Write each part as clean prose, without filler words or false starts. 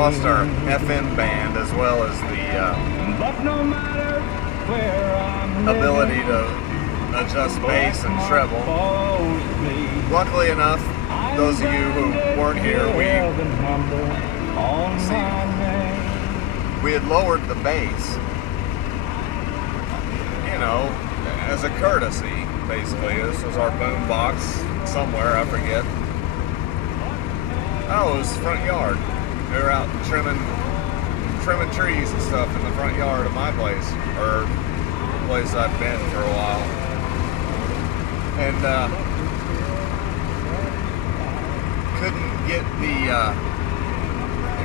lost our FM band as well as the ability to adjust bass and treble. Luckily enough, those of you who weren't here, we had lowered the bass, you know, as a courtesy, basically. This was our boom box somewhere, I forget. Oh, it was the front yard. We were out trimming trees and stuff in the front yard of my place, or the place I've been for a while. And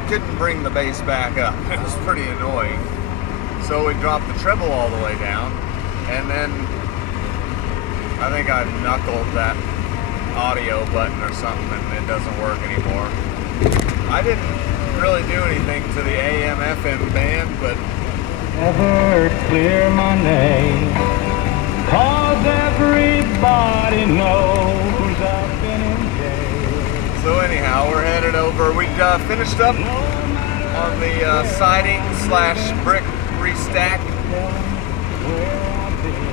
couldn't bring the bass back up. It was pretty annoying. So we dropped the treble all the way down, and then I think I knuckled that audio button or something and it doesn't work anymore. I didn't really do anything to the AM FM band, but never clear my name, 'cause everybody knows I've been in jail. So anyhow, we're headed over. We finished up on the siding / brick restack.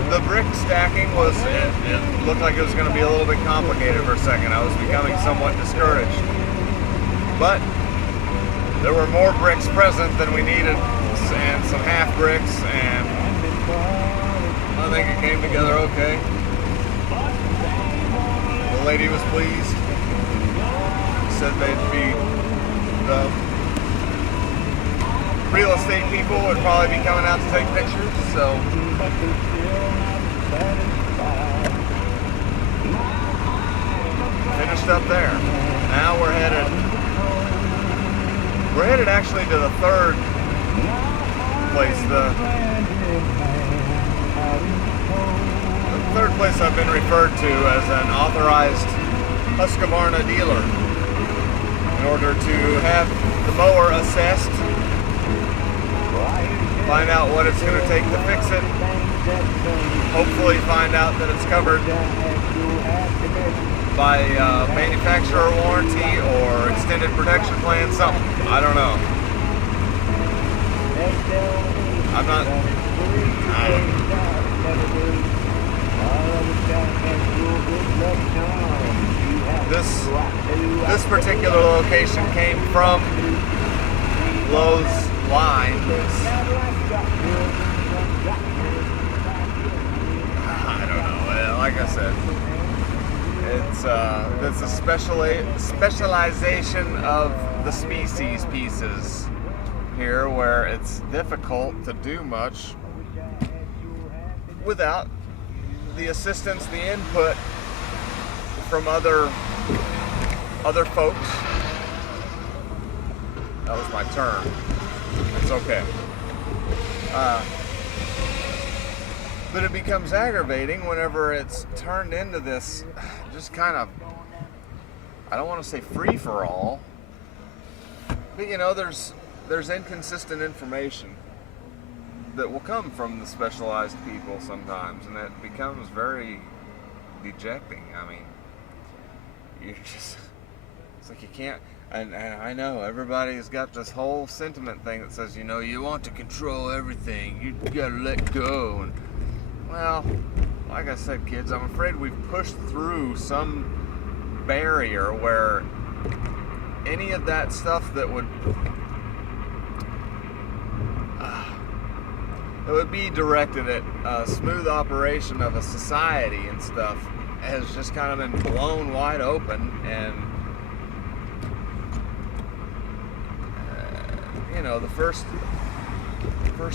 The brick stacking it looked like it was going to be a little bit complicated for a second. I was becoming somewhat discouraged. But there were more bricks present than we needed, and some half bricks, and I think it came together okay. The lady was pleased. Said the real estate people would probably be coming out to take pictures, so finished up there. Now we're headed actually to the third place, the third place I've been referred to as an authorized Husqvarna dealer in order to have the mower assessed, find out what it's going to take to fix it, hopefully find out that it's covered by manufacturer warranty or extended protection plan, something. I don't know. This particular location came from Lowe's line. I don't know. Like I said, it's a specialization of the species pieces here, where it's difficult to do much without the assistance, the input from other folks. That was my turn. It's okay. But it becomes aggravating whenever it's turned into this just kind of, I don't want to say free for all, but you know, there's inconsistent information that will come from the specialized people sometimes, and that becomes very dejecting. I mean, you're just, it's like you can't, and I know everybody's got this whole sentiment thing that says, you know, you want to control everything, you gotta let go. And well, like I said, kids, I'm afraid we've pushed through some barrier where any of that stuff that would be directed at smooth operation of a society and stuff has just kind of been blown wide open. And you know, the first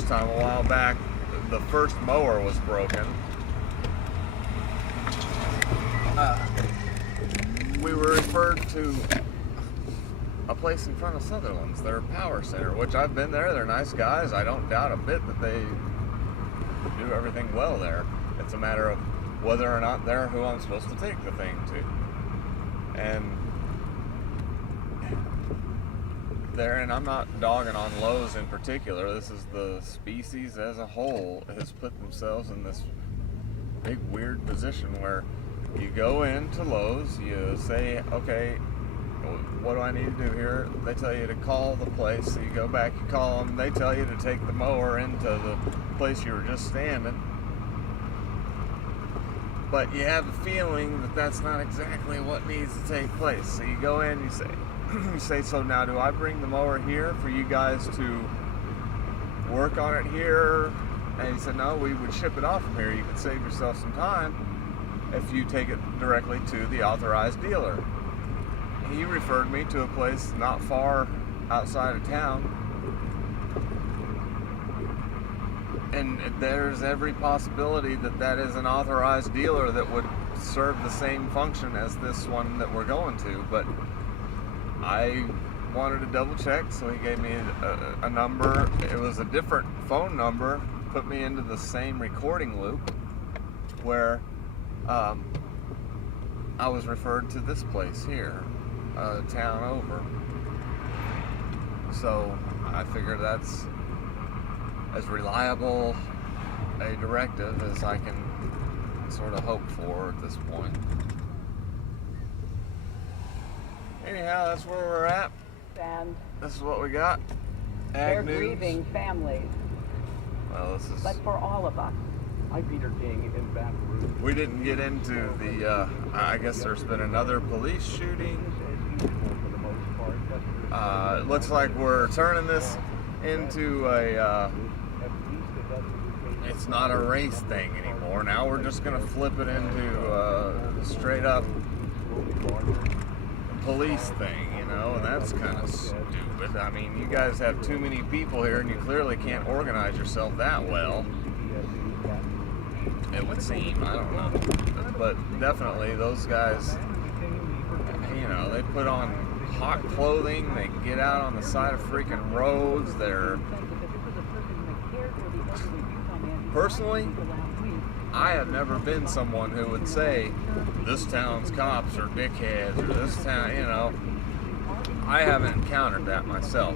time a while back, the first mower was broken. We were referred to a place in front of Sutherland's, their power center, which I've been there. They're nice guys. I don't doubt a bit that they do everything well there. It's a matter of whether or not they're who I'm supposed to take the thing to. And I'm not dogging on Lowe's in particular. This is the species as a whole has put themselves in this big weird position where you go into Lowe's, you say, okay, what do I need to do here? They tell you to call the place. So you go back, you call them. They tell you to take the mower into the place you were just standing. But you have a feeling that that's not exactly what needs to take place. So you go in, you say, so now do I bring the mower here for you guys to work on it here? And he said, no, we would ship it off from here. You could save yourself some time if you take it directly to the authorized dealer. He referred me to a place not far outside of town. And there's every possibility that that is an authorized dealer that would serve the same function as this one that we're going to. But I wanted to double check, so he gave me a number. It was a different phone number, put me into the same recording loop where I was referred to this place here, a town over. So I figured that's as reliable a directive as I can sort of hope for at this point. Anyhow, that's where we're at. And This is what we got. they're Ag news. grieving families, Well, this is. but for all of us. I'm Peter King in Baton Rouge. We didn't get into the. I guess there's been another police shooting. For the most part, It looks like we're turning this into a. It's not a race thing anymore. Now we're just gonna flip it into straight up police thing, you know, and that's kind of stupid. I mean, you guys have too many people here, and you clearly can't organize yourself that well. It would seem. I don't know, but definitely those guys, you know, they put on hot clothing. They get out on the side of freaking roads. They're personally, I have never been someone who would say this town's cops are dickheads or this town, you know. I haven't encountered that myself.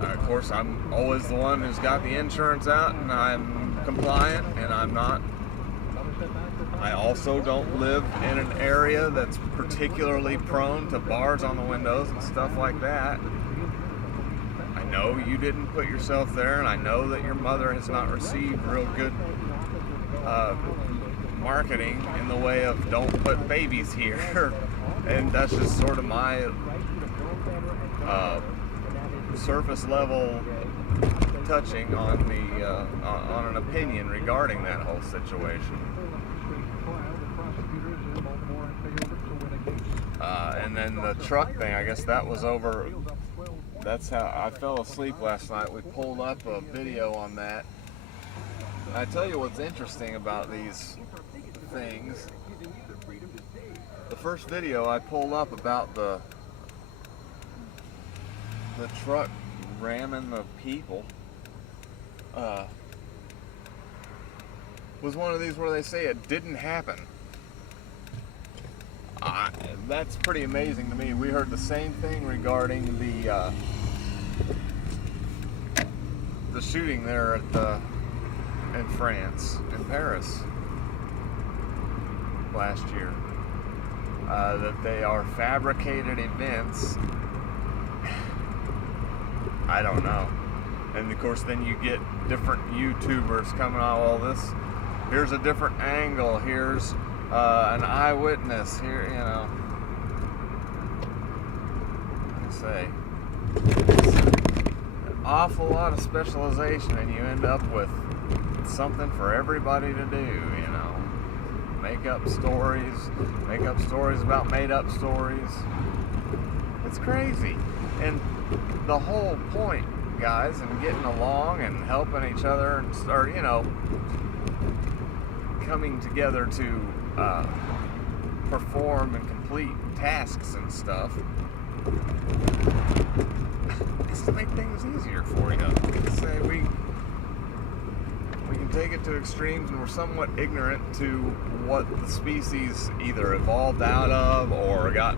Of course, I'm always the one who's got the insurance out and I'm compliant, and I'm not. I also don't live in an area that's particularly prone to bars on the windows and stuff like that. I know you didn't put yourself there, and I know that your mother has not received real good marketing in the way of don't put babies here. And that's just sort of my surface level touching on the on an opinion regarding that whole situation. And then the truck thing, I guess that was over. That's how I fell asleep last night. We pulled up a video on that. And I tell you what's interesting about these things. The first video I pulled up about the truck ramming the people was one of these where they say it didn't happen. That's pretty amazing to me. We heard the same thing regarding the shooting there in France, in Paris, last year. That they are fabricated events. I don't know. And of course, then you get different YouTubers coming out. Well, here's a different angle. Here's an eyewitness. Here, you know. Say an awful lot of specialization, and you end up with something for everybody to do, you know. Make up stories about made up stories. It's crazy. And the whole point, guys, in getting along and helping each other and start, you know, coming together to perform and complete tasks and stuff, it's to make things easier for you. Say we can take it to extremes, and we're somewhat ignorant to what the species either evolved out of or got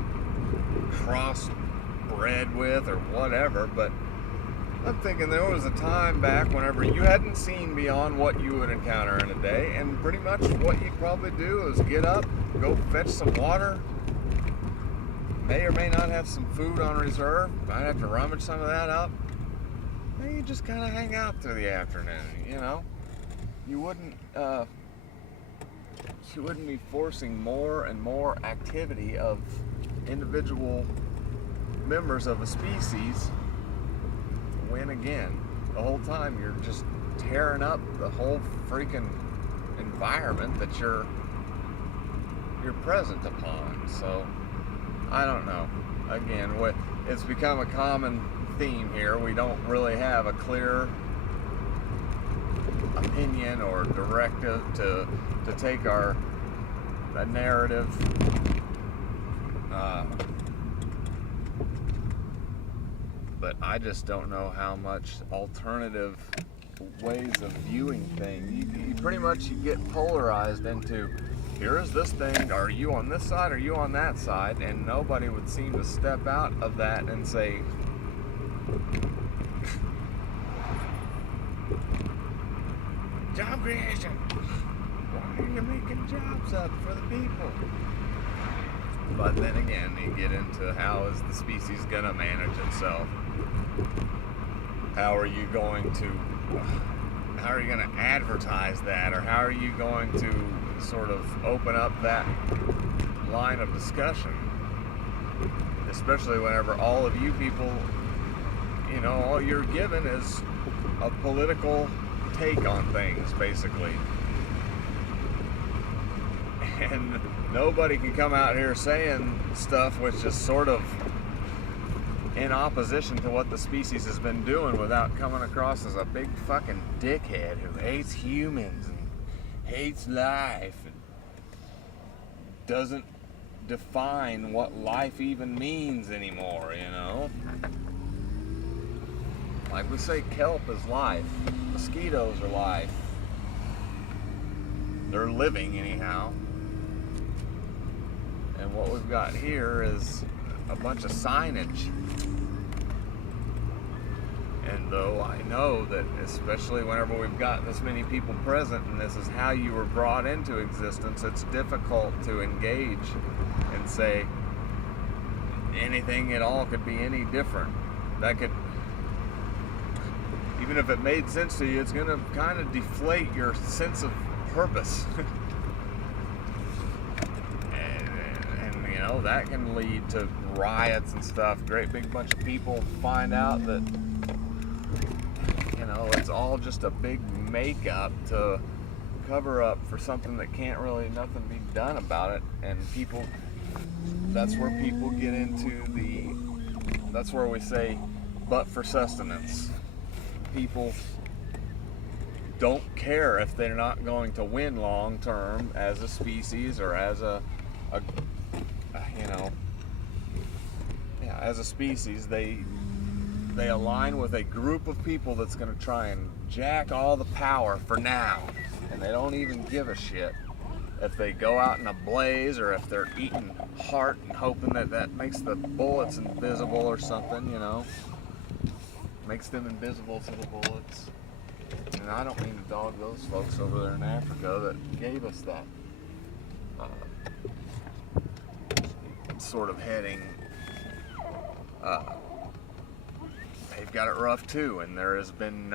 crossbred with or whatever. But I'm thinking there was a time back whenever you hadn't seen beyond what you would encounter in a day, and pretty much what you'd probably do is get up, go fetch some water, may or may not have some food on reserve. Might have to rummage some of that up. Then you just kind of hang out through the afternoon, you know? You wouldn't be forcing more and more activity of individual members of a species when, again, the whole time you're just tearing up the whole freaking environment that you're present upon. So I don't know. Again, it's become a common theme here. We don't really have a clear opinion or directive to take a narrative. But I just don't know how much alternative ways of viewing things. You pretty much get polarized into, here is this thing, are you on this side, are you on that side? And nobody would seem to step out of that and say, job creation. Why are you making jobs up for the people? But then again, you get into how is the species gonna manage itself? How are you going to advertise that, or how are you going to sort of open up that line of discussion? Especially whenever all of you people, you know, all you're given is a political take on things, basically. And nobody can come out here saying stuff which is sort of in opposition to what the species has been doing without coming across as a big fucking dickhead who hates humans and hates life and doesn't define what life even means anymore, you know? Like we say, kelp is life. Mosquitoes are life. They're living anyhow. And what we've got here is a bunch of signage. And though I know that, especially whenever we've got this many people present and this is how you were brought into existence, it's difficult to engage and say anything at all could be any different. That could, even if it made sense to you, it's going to kind of deflate your sense of purpose. and you know, that can lead to riots and stuff. Great big bunch of people find out that, you know, it's all just a big makeup to cover up for something that can't really, nothing be done about it. And people, that's where people get into that's where we say, but for sustenance. People don't care if they're not going to win long term as a species or as a you know, yeah, as a species. They align with a group of people that's going to try and jack all the power for now, and they don't even give a shit if they go out in a blaze or if they're eating heart and hoping that makes the bullets invisible or something, you know, makes them invisible to the bullets. And I don't mean to dog those folks over there in Africa that gave us that sort of heading. They've got it rough too, and there has been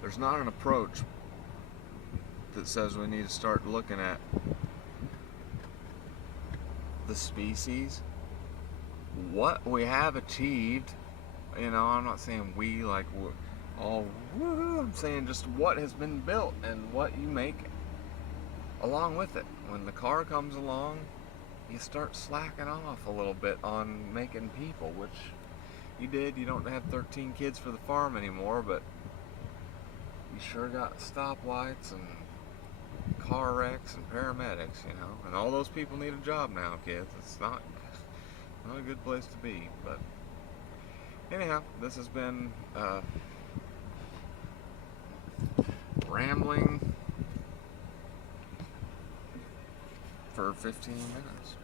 there's not an approach that says we need to start looking at the species, what we have achieved. You know, I'm not saying we like all woo, I'm saying just what has been built and what you make along with it. When the car comes along, you start slacking off a little bit on making people, which you did. You don't have 13 kids for the farm anymore, but you sure got stoplights and car wrecks and paramedics, you know, and all those people need a job now, kids. It's not a good place to be. But anyhow, this has been rambling for 15 minutes.